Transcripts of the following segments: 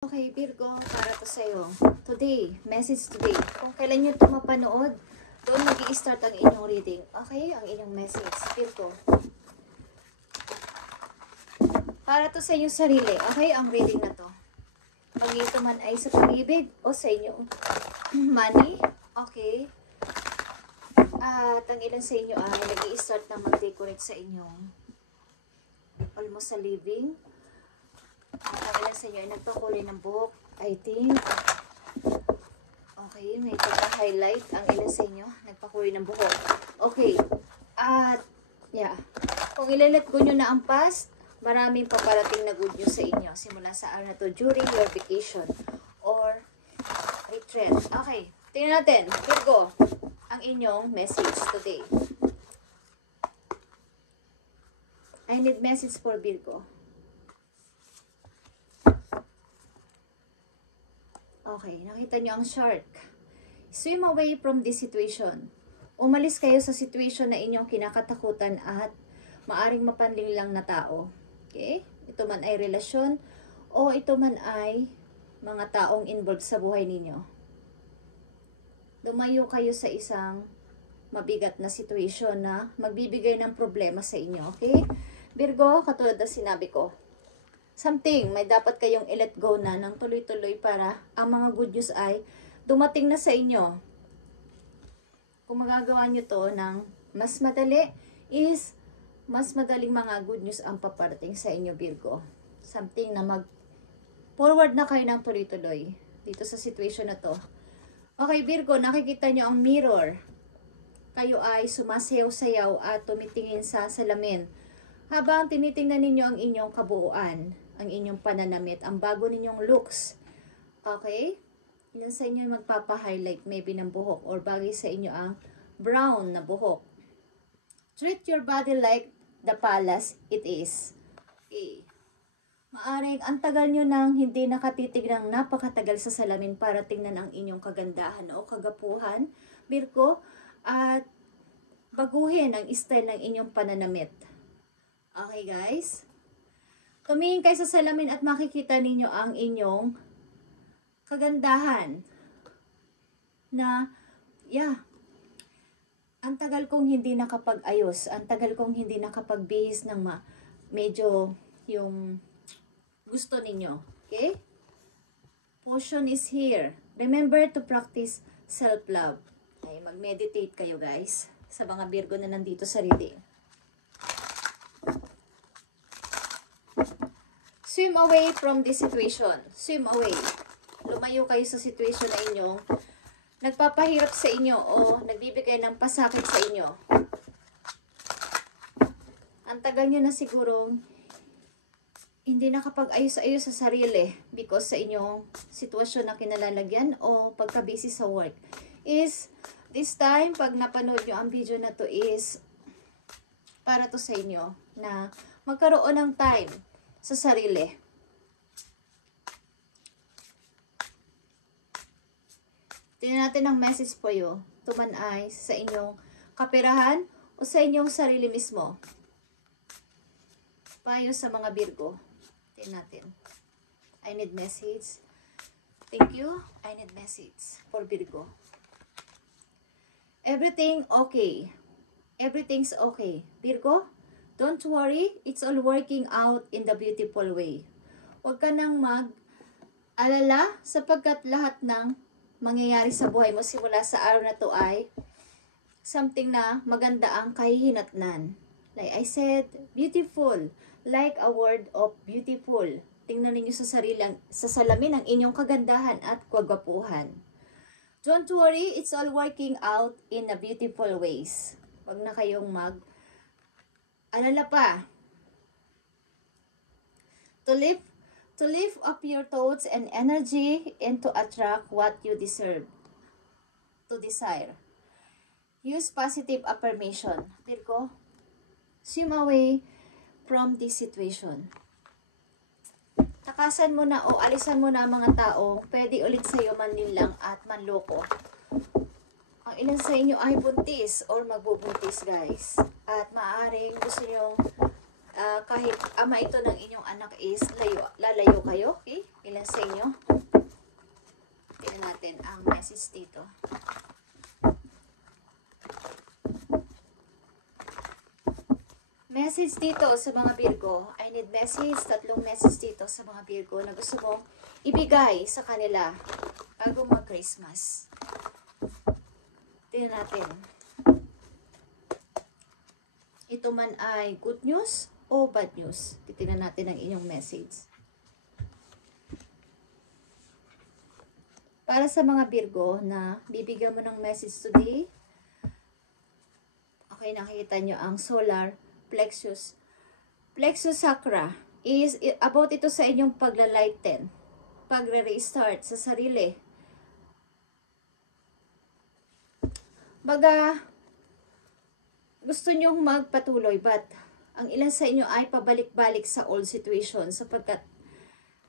Okay, Virgo, para to sa'yo. Today, message today. Kung kailan nyo ito mapanood, doon mag-i-start ang inyong reading. Okay, ang inyong message, Virgo. Para to sa inyong sarili. Okay, ang reading na to. Pag ito man ay sa pag-ibig o sa inyong money. Okay. At ang ilan sa inyo ay nag-i-start na mag-decorate sa inyong almost sa living. Ang ilan sa inyo ay nagpakulay ng buhok, I think. Okay, may pagka-highlight. Ang ilan sa inyo, nagpakulay ng buhok. Okay. At, yeah. Kung ilalet ko nyo na ang past, maraming paparating na good news sa inyo. Simula sa araw na to, during your vacation or retreat. Okay, tingnan natin. Virgo, ang inyong message today. I need message for Virgo. Okay, nakita nyo ang shark. Swim away from this situation. Umalis kayo sa situation na inyong kinakatakutan at maaring mapanling lang na tao. Okay? Ito man ay relasyon o ito man ay mga taong involved sa buhay ninyo. Lumayo kayo sa isang mabigat na situation na magbibigay ng problema sa inyo. Okay? Virgo, katulad na sinabi ko, something, may dapat kayong i-let go na ng tuloy-tuloy para ang mga good news ay dumating na sa inyo. Kung magagawa nyo to ng mas madali is mas madaling mga good news ang paparating sa inyo, Virgo. Something na mag-forward na kayo ng tuloy-tuloy dito sa situation na to. Okay, Virgo, nakikita nyo ang mirror. Kayo ay sumasayaw-sayaw at tumitingin sa salamin habang tinitingnan ninyo ang inyong kabuuan, ang inyong pananamit, ang bago ninyong looks. Okay? Ilan sa inyo magpapa-highlight maybe ng buhok or bagay sa inyo ang brown na buhok. Treat your body like the palace it is. Okay. Maaring ang tagal nyo nang hindi nakatitig ng napakatagal sa salamin para tingnan ang inyong kagandahan o kagapuhan, Virgo, at baguhin ang style ng inyong pananamit. Okay, guys? Tumingin kayo sa salamin at makikita ninyo ang inyong kagandahan. Na, yeah, ang tagal kong hindi nakapag-ayos, ang tagal kong hindi nakapagbihis ng medyo yung gusto ninyo. Okay? Potion is here. Remember to practice self-love. Okay, mag-meditate kayo, guys, sa mga Virgo na nandito sa reading. Swim away from this situation. Swim away. Lumayo kayo sa situation na inyong nagpapahirap sa inyo o nagbibigay ng pasakit sa inyo. Ang tagal nyo na siguro hindi nakapag-ayos-ayos sa sarili because sa inyong sitwasyon na kinalalagyan o pagka-busy sa work. Is this time, pag napanood nyo ang video na to is para to sa inyo na magkaroon ng time sa sarili. Tingnan natin ang message po yun. Tuman ay sa inyong kaperahan o sa inyong sarili mismo. Payo sa mga Virgo. Tingnan natin. I need message. Thank you. I need message for Virgo. Everything okay. Everything's okay. Virgo, don't worry, it's all working out in the beautiful way. Huwag ka nang mag-alala sapagkat lahat ng mangyayari sa buhay mo simula sa araw na to ay something na maganda ang kahihinatnan. Like I said, beautiful. Like a word of beautiful. Tingnan ninyo sa sarili, sa salamin ang inyong kagandahan at kagwapuhan. Don't worry, it's all working out in a beautiful ways. Huwag na kayong alala pa. To lift up your thoughts and energy and to attract what you deserve. To desire. Use positive affirmation. Virgo, swim away from this situation. Takasan mo na o alisan mo na ang mga tao pwede ulit sa'yo manlinlang at manloko. Ang ilan sa inyo ay buntis or magbubuntis, guys. At maaaring gusto nyo kahit ama ito ng inyong anak is lalayo kayo. Okay? Ilan sa inyo? Tingnan natin ang message dito. Message dito sa mga Virgo. I need message. 3 message dito sa mga Virgo na gusto mong ibigay sa kanila bago mag-Christmas. Tingnan natin. Ito man ay good news o bad news. Titingnan natin ang inyong message. Para sa mga Virgo na bibigyan mo ng message today, okay, nakikita nyo ang solar plexus. Plexus chakra is about ito sa inyong pagla-lighten, pagre-restart sa sarili. Baga, gusto nyong magpatuloy, but ang ilan sa inyo ay pabalik-balik sa old situation sapagkat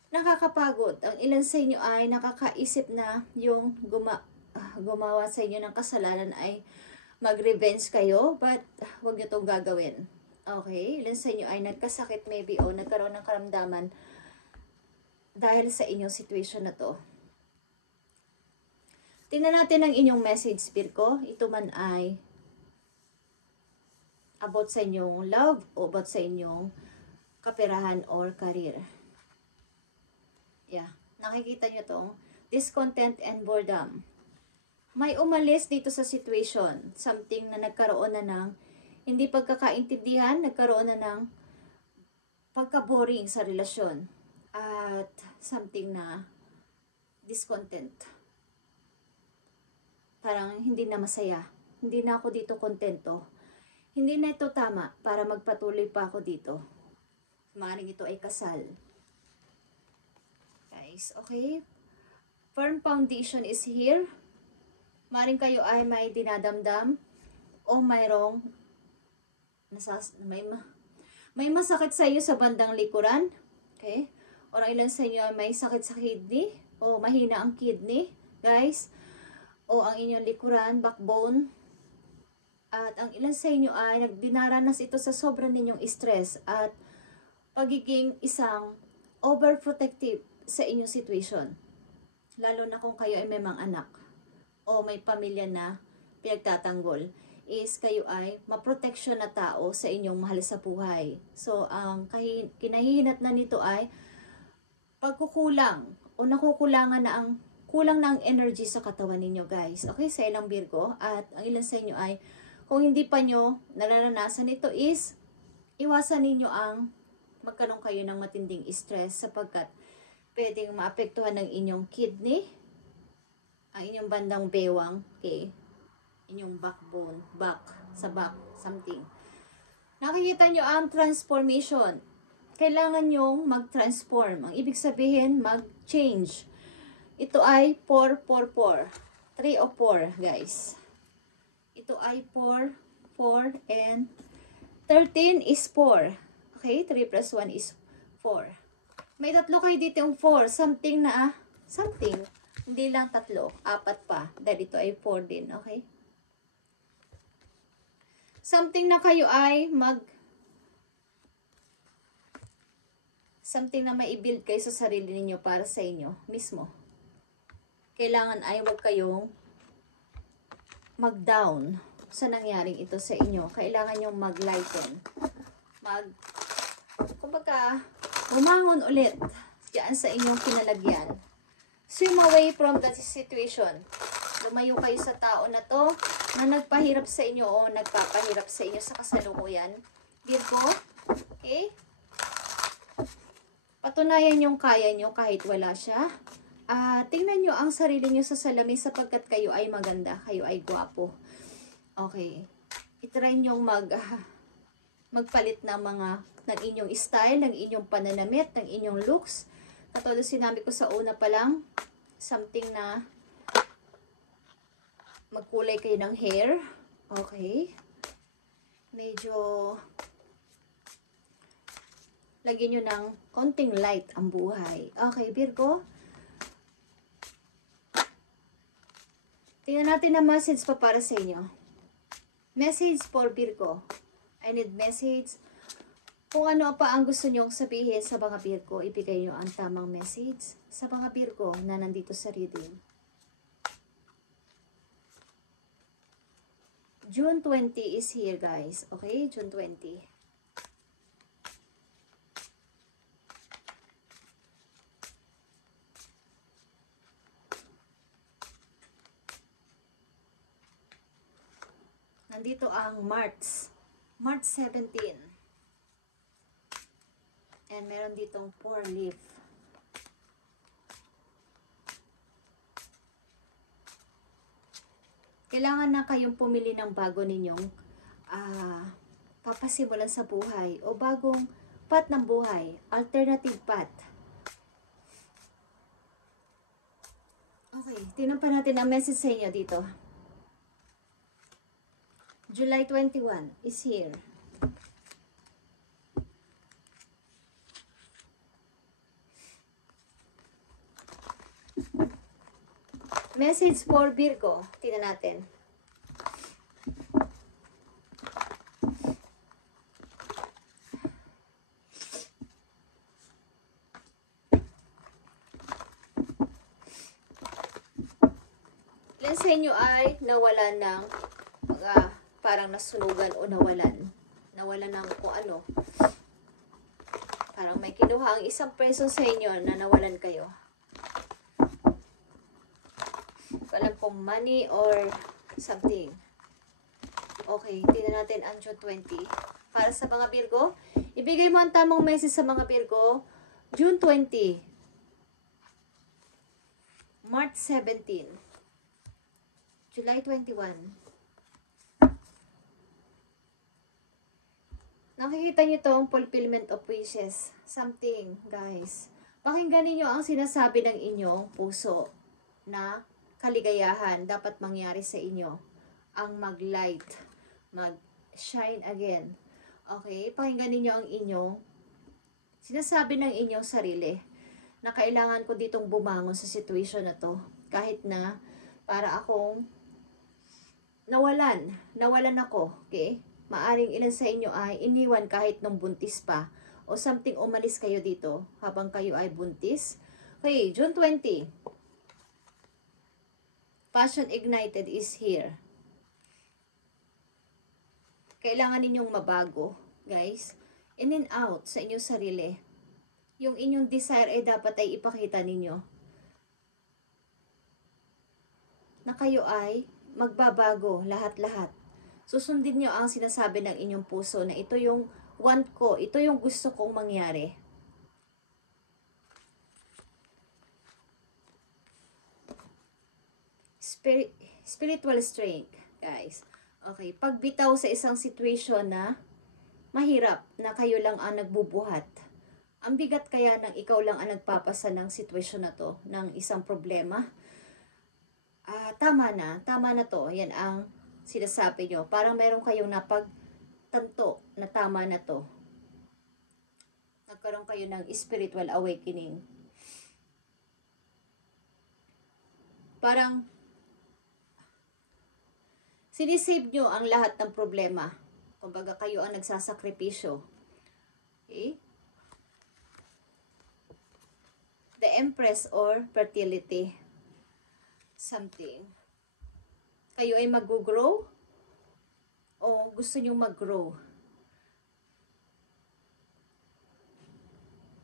nakakapagod. Ang ilan sa inyo ay nakakaisip na yung gumawa sa inyo ng kasalanan ay mag-revenge kayo, but huwag nyo itong gagawin. Okay? Ilan sa inyo ay nagkasakit maybe o nagkaroon ng karamdaman dahil sa inyong situation na to. Tingnan natin ang inyong message, Virgo. Ito man ay about sa inyong love o about sa inyong kaperahan or career. Yeah. Nakikita nyo tong discontent and boredom. May umalis dito sa situation. Something na nagkaroon na ng hindi pagkakaintindihan, nagkaroon na ng pagka-boring sa relasyon. At something na discontent. Parang hindi na masaya. Hindi na ako dito kontento. Hindi na ito tama para magpatuloy pa ako dito. Maaaring ito ay kasal. Guys, okay? Firm foundation is here. Maaaring kayo ay may dinadamdam o mayroong may masakit sa iyo sa bandang likuran. Okay? O ilan sa inyo ay may sakit sa kidney o mahina ang kidney, guys. O ang inyong likuran, backbone. At ang ilan sa inyo ay dinaranas ito sa sobrang ninyong stress at pagiging isang overprotective sa inyong situation. Lalo na kung kayo ay may mga anak o may pamilya na pinagtatanggol, is kayo ay maproteksyon na tao sa inyong mahal sa buhay. So, ang kinahihinat na nito ay pagkukulang o nakukulangan na ang kulang na ang energy sa katawan ninyo, guys. Okay, sa ilang Virgo. At ang ilan sa inyo ay, kung hindi pa nyo nararanasan ito is, iwasan ninyo ang magkaroon kayo ng matinding stress sapagkat pwedeng maapektuhan ng inyong kidney, ang inyong bandang bewang, okay, inyong backbone, sa back, something. Nakikita nyo ang transformation. Kailangan nyong mag-transform. Ang ibig sabihin, mag-change. Ito ay 4, 4, 4. 3 o 4, guys. Ito ay 4, 4, and 13 is 4. Okay, 3 plus 1 is 4. May tatlo kayo dito yung 4. Something na, something. Hindi lang 3, 4 pa. Dahil ito ay 4 din, okay? Something na kayo ay something na mai-build kayo sa sarili ninyo para sa inyo mismo. Kailangan ay huwag kayong mag-down sa nangyaring ito sa inyo. Kailangan yung mag-lighten. Kumbaga, bumangon ulit diyan sa inyong kinalagyan. Swim away from that situation. Lumayo kayo sa tao na to na nagpahirap sa inyo o nagpapahirap sa inyo sa kasalukuyan. Virgo, okay? Patunayan yung kaya nyo kahit wala siya. Tingnan nyo ang sarili nyo sa salamin sapagkat kayo ay maganda, kayo ay gwapo. Okay. I-try nyo magpalit ng inyong style, ng inyong pananamit, ng inyong looks. Katulad sinabi ko sa una pa lang, something na magkulay kayo ng hair. Okay. Medyo lagyan nyo ng konting light ang buhay. Okay, Virgo. Tingnan natin ang message pa para sa inyo. Message for Virgo. I need message Kung ano pa ang gusto nyong sabihin sa mga Virgo, ibigay nyo ang tamang message sa mga Virgo na nandito sa reading. June 20 is here, guys. Okay? June 20. Nandito ang March 17. And meron ditong 4 leaf. Kailangan na kayong pumili ng bago ninyong papasimulan sa buhay o bagong path ng buhay, alternative path. Okay, tingnan pa natin ang message sa inyo dito. July 21 is here. Message for Virgo. Tingnan natin. Ilan sa inyo ay nawalan ng parang nasunugan o nawalan ng kung ano. Parang may kinuha ang isang person sa inyo na nawalan kayo. Walang pong money or something. Okay, tingnan natin ang June 20. Para sa mga Virgo, ibigay mo ang tamang message sa mga Virgo. June 20. March 17. July 21. Nakikita niyo itong fulfillment of wishes. Something, guys. Pakinggan niyo ang sinasabi ng inyong puso na kaligayahan dapat mangyari sa inyo. Ang mag-light, mag-shine again. Okay? Pakinggan niyo ang inyong sinasabi ng inyong sarili na kailangan ko ditong bumangon sa situation na to. Kahit na para akong nawalan ako. Okay? Maaring ilan sa inyo ay iniwan kahit nung buntis pa o something umalis kayo dito habang kayo ay buntis. Okay, June 20. Passion ignited is here. Kailangan ninyong mabago, guys. In and out sa inyong sarili. Yung inyong desire ay dapat ay ipakita ninyo. Na kayo ay magbabago lahat-lahat. Susundin nyo ang sinasabi ng inyong puso na ito yung want ko, ito yung gusto kong mangyari. Spiritual strength, guys. Okay, pagbitaw sa isang situation na mahirap na kayo lang ang nagbubuhat. Ang bigat kaya ng ikaw lang ang nagpapasa ng situation na to, ng isang problema. Tama na to. Yan ang sinasabi nyo. Parang meron kayong napagtanto na tama na to. Nagkaroon kayo ng spiritual awakening. Parang sinisave nyo ang lahat ng problema. Kumbaga kayo ang nagsasakripisyo. Okay? The Empress or fertility. Something. Kayo ay mag-grow o gusto nyo mag-grow.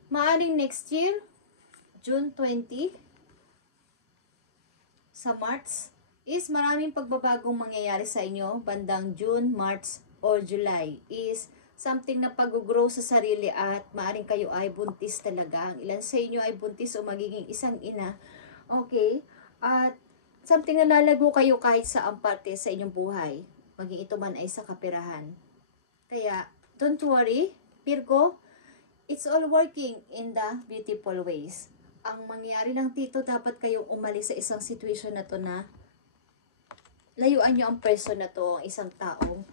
Maaring next year, June 20, sa March, is maraming pagbabagong mangyayari sa inyo bandang June, March, or July. Is something na pag-grow sa sarili at maaring kayo ay buntis talaga. Ang ilan sa inyo ay buntis o magiging isang ina. Okay? At something na lalago kayo kahit sa ang parte sa inyong buhay. Maging ito man ay sa kapirahan. Kaya, don't worry, Virgo. It's all working in the beautiful ways. Ang mangyari lang dito, dapat kayong umalis sa isang situation na to na layuan nyo ang person na to, ang isang taong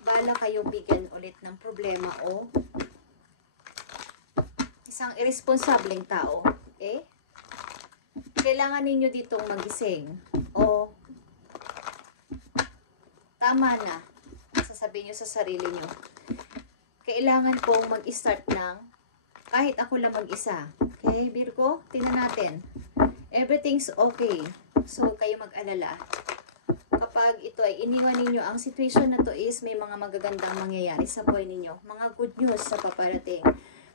bala kayong bigyan ulit ng problema o isang irresponsableng tao. Okay? Kailangan ninyo ditong magising o tama na, sasabihin nyo sa sarili nyo. kailangan kong mag-start ng kahit ako lang mag-isa. Okay, Virgo? Tingnan natin. Everything's okay. So, kayo mag-alala. Kapag ito ay iniwan ninyo, ang situation na to is may mga magagandang mangyayari sa buhay ninyo. Mga good news sa paparating.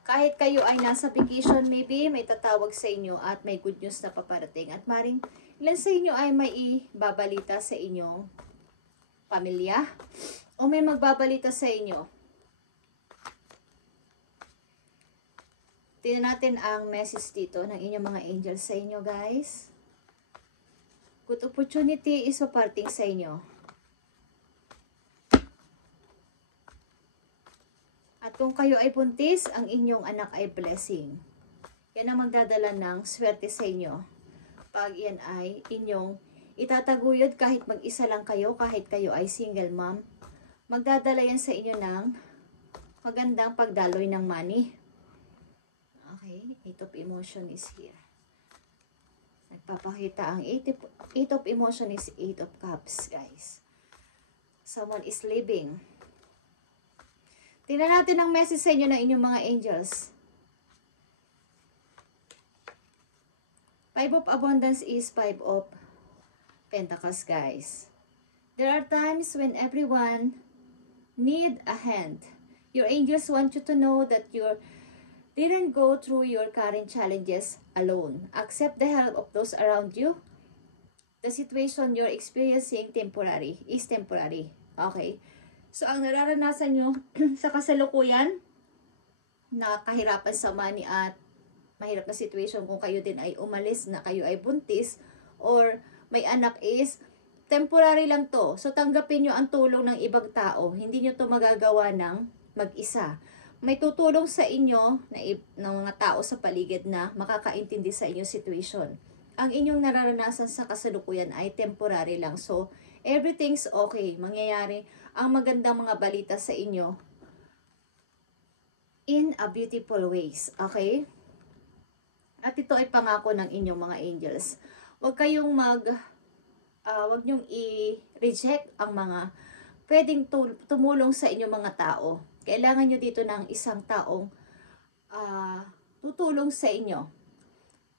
Kahit kayo ay nasa vacation, maybe may tatawag sa inyo at may good news na paparating. At maring ilan sa inyo ay may ibabalita sa inyong pamilya o may magbabalita sa inyo. Tingnan natin ang message dito ng inyong mga angels sa inyo, guys. Good opportunity is parting sa inyo. At kung kayo ay buntis, ang inyong anak ay blessing. Yan ang magdadala ng swerte sa inyo. Pag yan ay inyong itataguyod kahit mag-isa lang kayo, kahit kayo ay single mom, magdadala yan sa inyo ng magandang pagdaloy ng money. Okay, 8 of emotion is here. Nagpapakita ang 8 of emotion is 8 of cups, guys. Someone is leaving. Tingnan natin ang message sa inyo ng inyong mga angels. 5 of abundance is 5 of pentacles, guys. There are times when everyone need a hand. Your angels want you to know that you didn't go through your current challenges alone. Accept the help of those around you. The situation you're experiencing is temporary. Okay? So, ang nararanasan nyo sa kasalukuyan, na kahirapan sa money at mahirap na situation kung kayo din ay umalis, na kayo ay buntis, or may anak is, temporary lang to. So, tanggapin nyo ang tulong ng ibang tao. Hindi nyo to magagawa ng mag-isa. May tutulong sa inyo ng mga tao sa paligid na makakaintindi sa inyong situation. Ang inyong nararanasan sa kasalukuyan ay temporary lang. So, everything's okay. Mangyayari ang magandang mga balita sa inyo in a beautiful ways. Okay? At ito ay pangako ng inyong mga angels. Huwag kayong huwag nyong i-reject ang mga pwedeng tumulong sa inyong mga tao. Kailangan nyo dito ng isang taong tutulong sa inyo.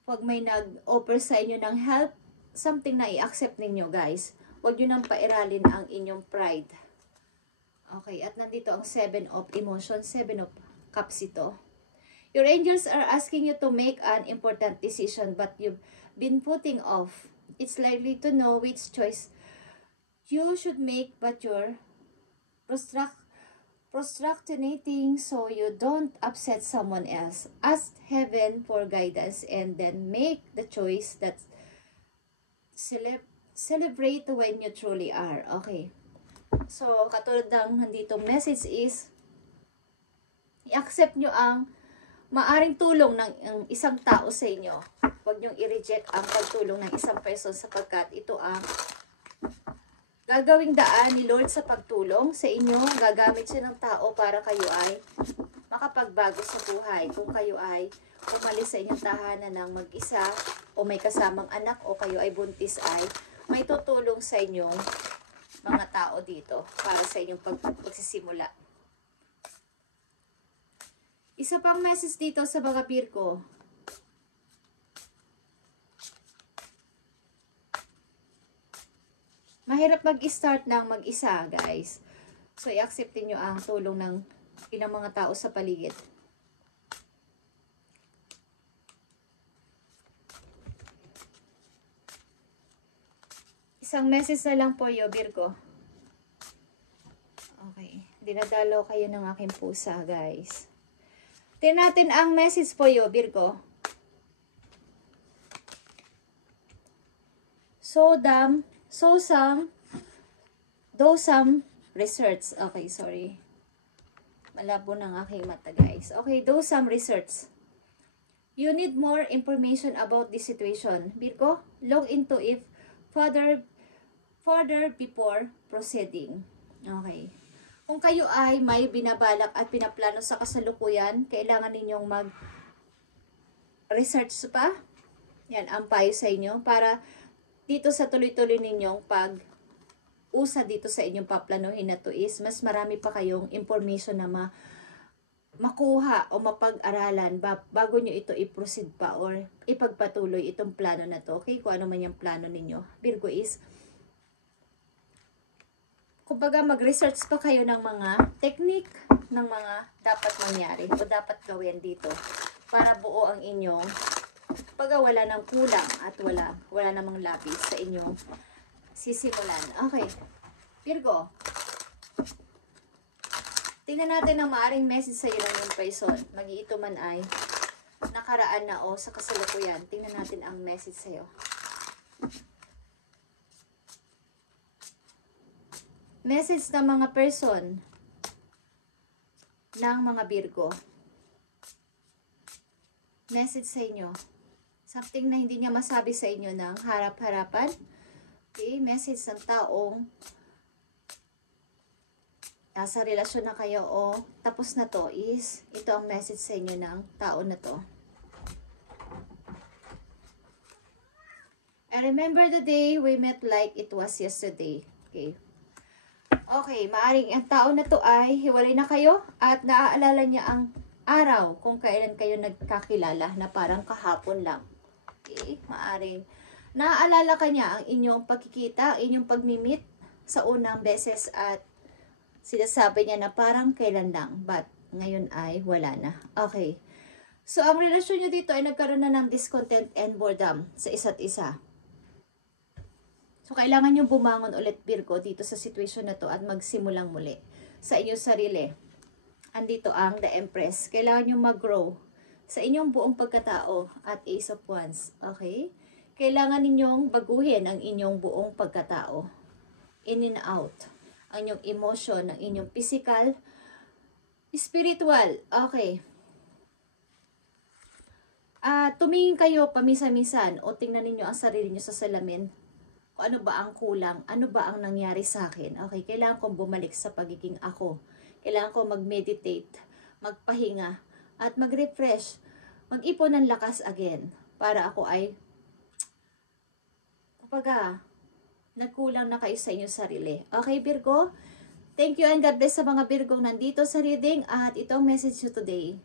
Pag may nag-offer sa inyo ng help, something na i-accept ninyo, guys. Huwag nyo nang pairalin ang inyong pride. Okay, at nandito ang 7 of emotion, 7 of cups ito. Your angels are asking you to make an important decision but you've been putting off. It's likely to know which choice you should make but you're procrastinating so you don't upset someone else. Ask heaven for guidance and then make the choice that celebrate when you truly are. Okay. So, katulad ng nandito message is, i-accept nyo ang maaring tulong ng isang tao sa inyo. Huwag nyong i-reject ang pagtulong ng isang person sapagkat ito ang gagawing daan ni Lord sa pagtulong sa inyo. Gagamit siya ng tao para kayo ay makapagbago sa buhay. Kung kayo ay umalis sa inyong tahanan ng mag-isa o may kasamang anak o kayo ay buntis, ay may tutulong sa inyong mga tao dito para sa inyong pagsisimula. Isa pang message dito sa mga Virgo. Mahirap mag-start ng mag-isa, guys. So, i-acceptin nyo ang tulong ng ilang mga tao sa paligid. Isang message na lang po yo, Virgo. Okay. Dinadalo kayo ng aking pusa, guys. Tingnan natin ang message po yo, Virgo. Do some research. Okay, sorry. Malabo ng aking mata, guys. Okay, do some research. You need more information about this situation. Virgo, look into it further before proceeding. Okay. Kung kayo ay may binabalak at pinaplano sa kasalukuyan, kailangan ninyong mag-research pa. Yan, ang payo sa inyo para dito sa tuloy-tuloy ninyong pag-usa dito sa inyong paplanuhin na to is mas marami pa kayong information na makuha o mapag-aralan bago nyo ito i-proceed pa or ipagpatuloy itong plano na to. Okay? Kung ano man yung plano ninyo. Virgo is, kumbaga mag-research pa kayo ng mga technique ng mga dapat mangyari o dapat gawin dito para buo ang inyong pagka wala ng kulang at wala namang labis sa inyong sisimulan. Okay. Virgo. Tingnan natin ang maaring message sa iyo ng yung person. Mag-iito man ay nakaraan na o sa kasalukuyan. Tingnan natin ang message sa iyo. Message ng mga person ng mga Virgo. Message sa inyo. Something na hindi niya masabi sa inyo ng harap-harapan. Okay, message ng taong nasa relasyon na kayo o tapos na to is ito ang message sa inyo ng tao na to. I remember the day we met like it was yesterday. Okay. Okay, maaring ang tao na to ay hiwalay na kayo at naaalala niya ang araw kung kailan kayo nagkakilala na parang kahapon lang. Okay, maaring naaalala ka niya ang inyong pagkikita, ang inyong pagmimit sa unang beses at sinasabi niya na parang kailan lang, but ngayon ay wala na. Okay. So, ang relasyon niyo dito ay nagkaroon na ng discontent and boredom sa isa't isa. So, kailangan niyo bumangon ulit, Virgo, dito sa situation na to at magsimulang muli sa inyong sarili. Andito ang The Empress. Kailangan niyo mag-grow sa inyong buong pagkatao at Ace of Wands. Okay? Kailangan ninyong baguhin ang inyong buong pagkatao. In and out. Ang inyong emotion, ang inyong physical, spiritual. Okay. Tumingin kayo paminsan-minsan o tingnan ninyo ang sarili nyo sa salamin. Kung ano ba ang kulang, ano ba ang nangyari sa akin. Okay, kailangan kong bumalik sa pagiging ako. Kailangan kong mag-meditate, magpahinga, at mag-refresh. Mag-ipon ng lakas again para ako ay kumbaga, nagkulang na kayo sa inyong sarili. Okay, Virgo? Thank you and God bless sa mga Virgong nandito sa reading at itong message nyo today.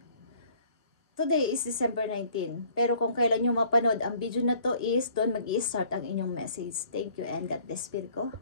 Today is December 19. Pero kung kailan nyo mapanood ang video na to is doon mag-i-start ang inyong message. Thank you and God bless, Virgo.